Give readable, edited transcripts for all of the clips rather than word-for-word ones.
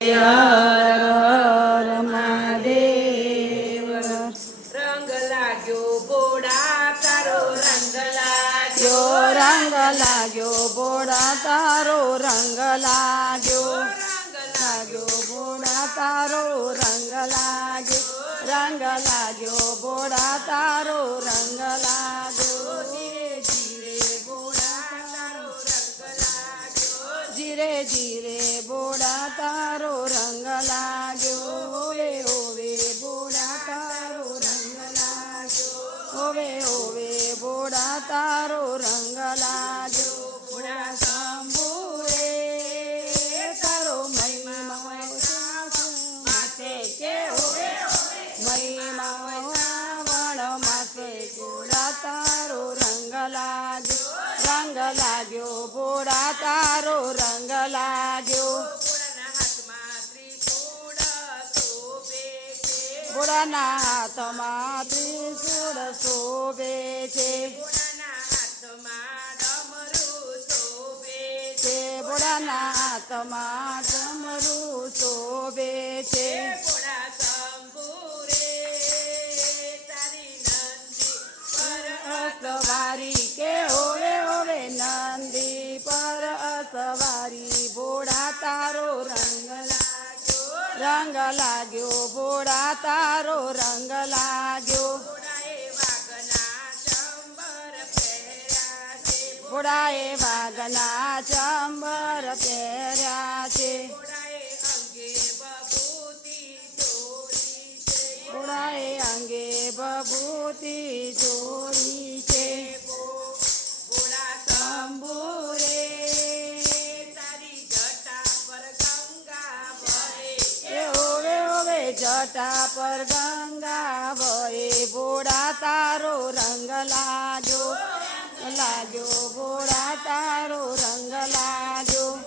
હર હર મહાદેવ। રંગ લાગ્યો બોડા તારો રંગ લાગ્યો રંગ લાગ્યો બોડા તારો રંગ લાગ્યો બોડા તારો રંગ લાગ્યો રંગ લાગ્યો બોડા તારો રંગ લાગ્યો ધીરે ધીરે બોડા તારો રંગ લાગ્યો ઓવે ઓવે બોડા તારો રંગ લાગ્યો ઓવે ઓવે બોડા તારો રંગ લાગ્યો બોડા શંભુ રે તારો મહિમા માથે કે ઓવે મહિમા વણ માથે બોડા તારો રંગ લાગ્યો બોડા તારો રંગ લાગ્યો બોડાના હાથમાં ત્રિશૂળ શોભે છે બોડાના હાથમાં ડમરું શોભે છે સવારી કે હોવે હોવે નંદી પર સવારી બોડા તારો રંગ લાગ્યો બોડા તારો રંગ લાગ્યો બોડાએ વાઘના ચંબર પહેર્યા છે બોડાએ અંગે બબૂતી જોડી છે શંભુ રે તારી જટા પર ગંગા વહે ઓવે ઓવે જટા પર ગંગા વહે બોડા તારો રંગ લાગ્યો બોડા તારો રંગ લાગ્યો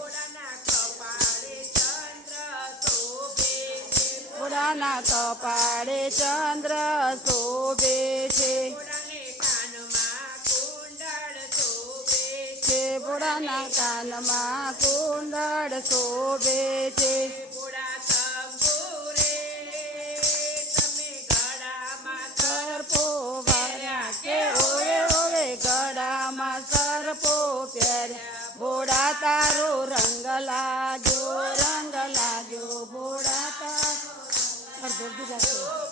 બોડાના કપાળે ચંદ્ર શોભે છે બોડાના કાનમાં કુંડળ શોભે છે સર્પો વાર્યા કે ઓવે ઓવે ગળામાં સર્પો પહેર્યા બોડા તારો રંગ લાગ્યો બોડા તારો